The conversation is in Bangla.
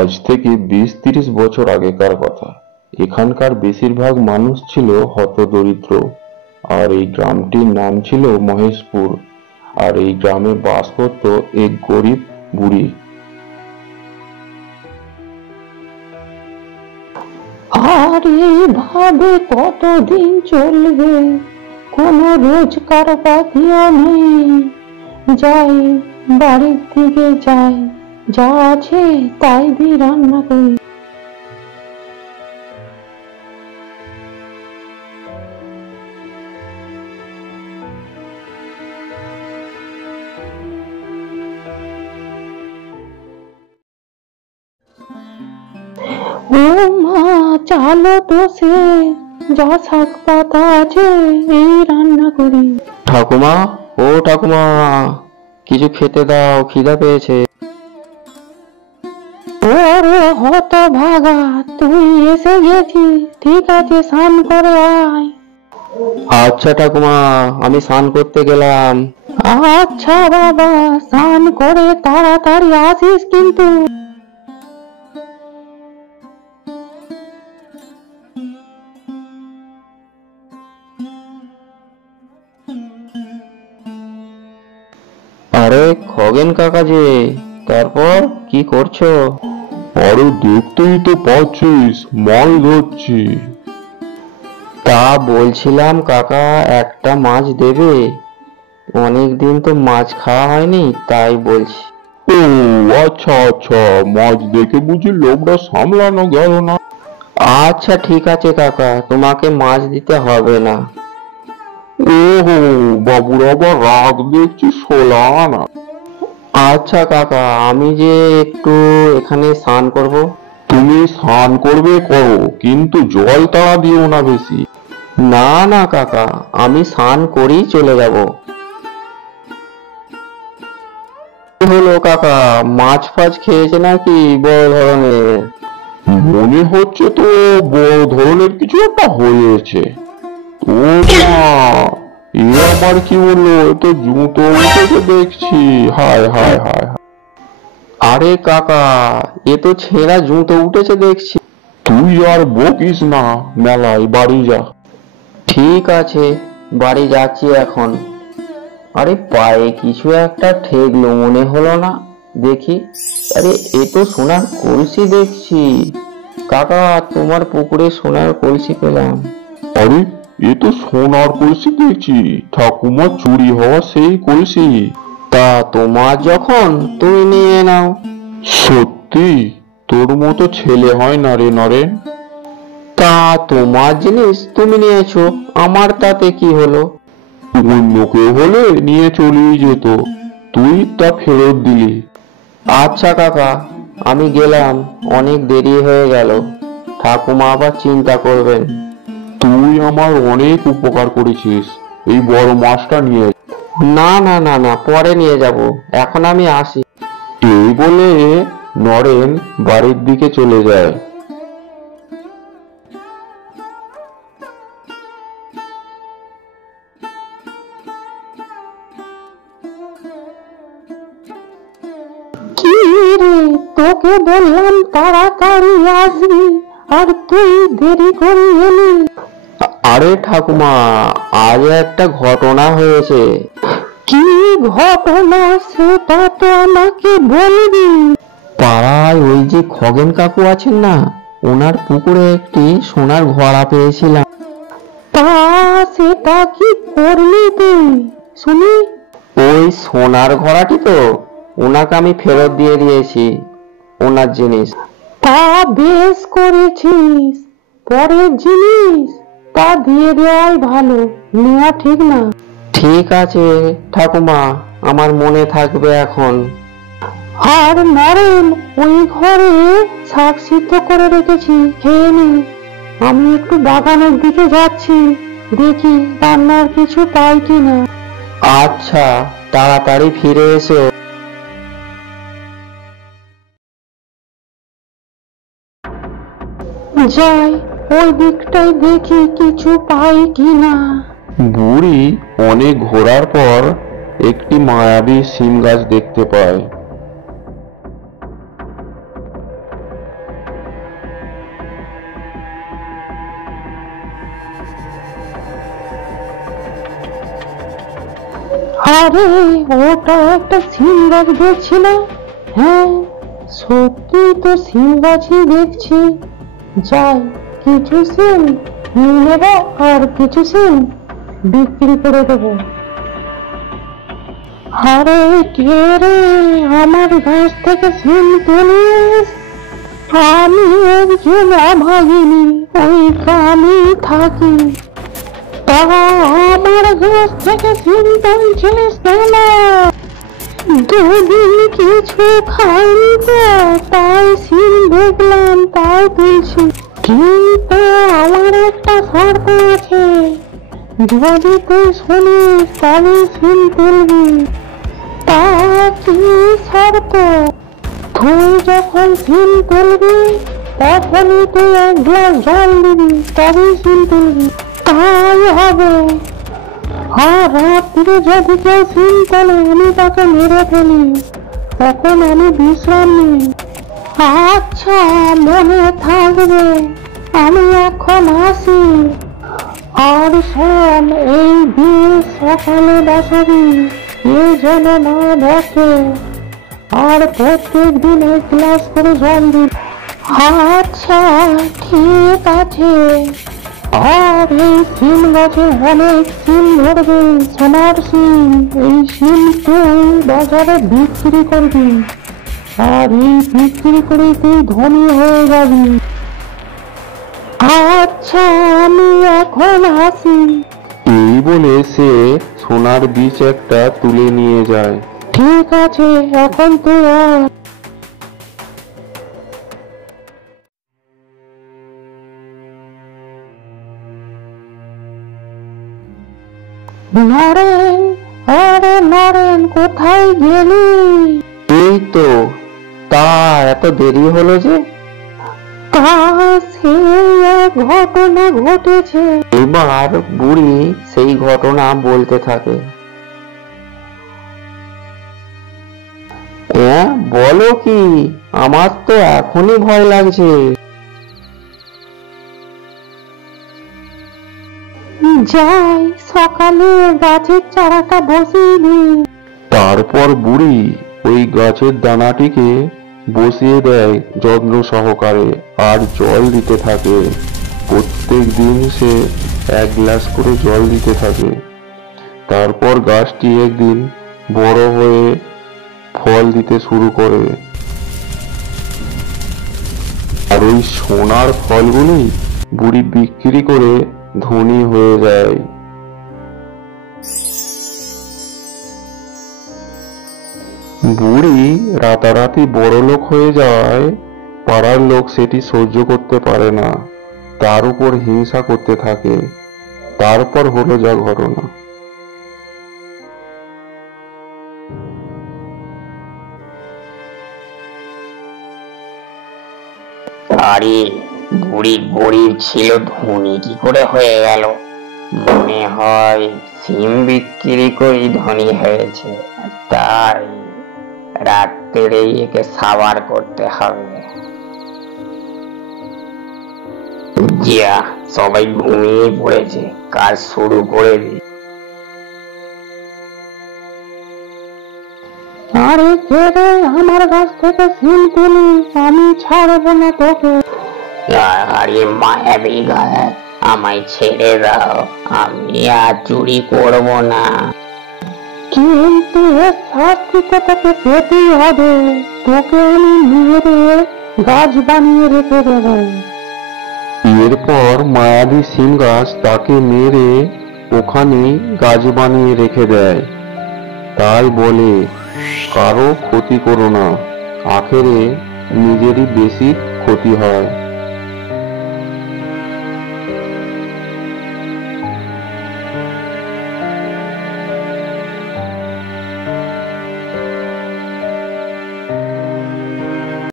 আজ থেকে 20-30 বছর আগেকার কথা। এখানকার বেশিরভাগ মানুষ ছিল হতদরিদ্র, আর এই গ্রামটির নাম ছিল মহেশপুর। আর এই গ্রামে বাস করত এক গরিব বুড়ি। আর এইভাবে কতদিন চলবে? কোনো রোজগার পাতিও নেই। যাই, বাড়ির দিকে যাই, যা আছে তাই দিয়ে রান্না করি। ও মা, চালো তো সে, যা শাক পাতা আছে এই রান্না করি। ঠাকুমা, ও ঠাকুমা, কিছু খেতে দাও, খিদা পেয়েছে। ওরে হতভাগা, তুই এসে গেছিস, ঠিক আছে স্নান করে আয়। আচ্ছা ঠাকুমা, আমি স্নান করতে গেলাম। আচ্ছা বাবা, স্নান করে তাড়াতাড়ি আসিস কিন্তু। আরে খগেন কাকা যে, তারপর কি করছো? আরে দেখতেই তো পাচ্ছিস, মাছ ধরছি। তা বলছিলাম কাকা, একটা মাছ দেবে? অনেকদিন তো মাছ খাওয়া হয়নি, তাই বলছি। ও আচ্ছা আচ্ছা, মাছ দেখে বুঝি লোকটা সামলানো গেল না। আচ্ছা ঠিক আছে কাকা, তোমাকে মাছ দিতে হবে না। ওহো, বাবুর আবার রাগ দেখছি, শোলা না। আচ্ছা কাকা, আমি যে একটু এখানে স্নান করব। তুমি স্নান করবে করো, কিন্তু জল তাড়া দিও না বেশি। না না কাকা, আমি স্নান করেই চলে যাব। কি হলো কাকা, মাছ ফাছ খেয়েছে নাকি বড় ধরনের? মনে হচ্ছে তো বড় ধরনের কিছু একটা হয়েছে। ও মা, এ আবার কি বললো? এ তো জুতো উঠেছে দেখছি। হায় হায় হায় হায়। আরে কাকা, এ তো ছেঁড়া জুতো উঠেছে দেখছি। তুই আর বকিস না, মেলায় বাড়ি যা। ঠিক আছে, বাড়ি যাচ্ছি এখন। আরে পায়ে কিছু একটা ঠেকলো, মনে হলো না, দেখি। আরে এ তো সোনার কলসি দেখছি। কাকা, তোমার পুকুরে সোনার কলসি পেলাম। আরে এ তো সোনার কলসি দেখছি, ঠাকুমা চুরি হওয়া সেই কলসি। তা তোমার যখন, তুমি নিয়ে নাও। সত্যি? তোর মতো ছেলে হয় না রে নরেন। তা তোমার জিনিস তুমি নিয়েছো, আমার তাতে কি হলো? অন্য কেউ হলে নিয়ে চলেই যেত, তুই তা ফেরত দিলি। আচ্ছা কাকা, আমি গেলাম, অনেক দেরি হয়ে গেল, ঠাকুমা আবার চিন্তা করবেন। তুই আমার অনেক উপকার করেছিস, এই বড় মাছটা নিয়ে। না না না না, পরে নিয়ে যাব, এখন আমি আসি। এই বলে নরেন বাড়ির দিকে চলে যায়। কি রে, তোকে বললাম তাড়াতাড়ি আসবি, আর তুই দেরি করে এলি। আরে ঠাকুমা, আজ একটা ঘটনা হয়েছে। কি ঘটনা সেটা তো আমাকে বলবি। পাড়ায় ওই যে খগেন কাকু আছেন না, ওনার পুকুরে একটি সোনার ঘোড়া পেয়েছিলাম। তা সেটা কি করলি তুই, শুনি। ওই সোনার ঘোড়াটি তো ওনাকে আমি ফেরত দিয়ে দিয়েছি, ওনার জিনিস। তা বেশ করেছিস, পরের জিনিস তা দিয়ে দেওয়াই ভালো, নেওয়া ঠিক না। ঠিক আছে ঠাকুমা, আমার মনে থাকবে এখন। আর নরেন, ওই ঘরে শাক সিদ্ধ করে রেখেছি, খেয়ে নি। আমি একটু বাগানের দিকে যাচ্ছি, দেখি রান্নার কিছু পাই কিনা। আচ্ছা, তাড়াতাড়ি ফিরে এসো। যাই, ওই দিকটাই দেখি কিছু পাই কিনা। বুড়ি অনেক ঘোরার পর একটি মায়াবী সিম গাছ দেখতে পায়। আরে ওটা একটা সিম গাছ দেখছি না? হ্যাঁ, সত্যি তো সিম গাছই দেখছি। যাই, কিছু সিম নিয়ে নেবো আর কিছু সিম বিক্রি করে দেবো। আরে কে রে আমার গাছ থেকে সিম তুলিস? আমি একজন অভাগিনী, ওই গ্রামেই থাকি। তা আমার গাছ থেকে সিম তুলছিলিস কেন? দুদিন কিছু খাইনি তো, তাই সিম দেখলাম তাই তুলছি। কিন্তু আমার একটা শর্ত আছে, যদি তুই শুনিস তবে সিম তুলবি। তা কি শর্ত? তুই যখন সিম তুলবি তখনই তুই 1 গ্লাস জল দিবি, তবেই সিম তুলবি। তাই হবে। আর রাত্রে যদি কেউ সিম তোলে আমি তাকে মেরে ফেলি, তখন আমি বিশ্রাম নিই। আচ্ছা, মনে থাকবে। আমি এখন আসি। আর শোন, এই বিষ সকালে বসাবি, এই যেন না দেখে। আর প্রত্যেক দিন 1 গ্লাস করে জল দিবি। আচ্ছা ঠিক আছে। আর এই সিম গাছে অনেক সিম ধরবে, সোনার সিম। এই সিম তুই বাজারে বিক্রি করবি, আর এই বিক্রি করে তুই ধনী হয়ে যাবি। আচ্ছা, আমি এখন আসি। এই বলে সে সোনার বীজ একটা তুলে নিয়ে যায়। ঠিক আছে, এখন তুই আয়। নরেন, আরে নরেন, কোথায় গেলি? এই তো, তা এত দেরি হলো যে? তা সেই এক ঘটনা ঘটেছে। এবার বুড়ি সেই ঘটনা বলতে থাকে। হ্যাঁ, বলো কি? আমার তো এখনই ভয় লাগছে। যাই, সকালে গাছের চারাটা বসিয়ে দিই। তারপর বুড়ি ওই গাছের দানাটিকে বসিয়ে দেয় যত্ন সহকারে, আর জল দিতে থাকে। প্রত্যেক দিন সে 1 গ্লাস করে জল দিতে থাকে। তারপর গাছটি একদিন বড় হয়ে ফল দিতে শুরু করে, আর ওই সোনার ফলগুলি বুড়ি বিক্রি করে ধনী হয়ে যায়। বুড়ি রাতারাতি বড়লোক হয়ে যায়। পাড়ার লোক সেটি সহ্য করতে পারে না, তার উপর হিংসা করতে থাকে। তারপর হলো যা ঘটনা। আরে, বুড়ি গরিব ছিল, ধনী কি করে হয়ে গেল? মনে হয় সিম বিক্রি করে ধনী হয়েছে। তাই রাত্রে একে সাবার করতে হবে। যা, সবাই ঘুমিয়ে পড়েছে, কাজ শুরু করে দি। আরে কে রে আমার গাছ থেকে সিম তুলিস? আমি ছাড়বো না তোকে। আরে মায়াবী গাছ, আমায় ছেড়ে দাও, আমি আর চুরি করব না। কিন্তু এর শাস্তি তো তোকে পেতেই হবে। তোকে আমি মেরে গাছ বানিয়ে রেখে দেবো। এরপর মায়াবী সিম গাছ তাকে মেরে ওখানে গাছ বানিয়ে রেখে দেয়। তাই বলে, কারো ক্ষতি করো না, আখেরে নিজেরই বেশি ক্ষতি হয়।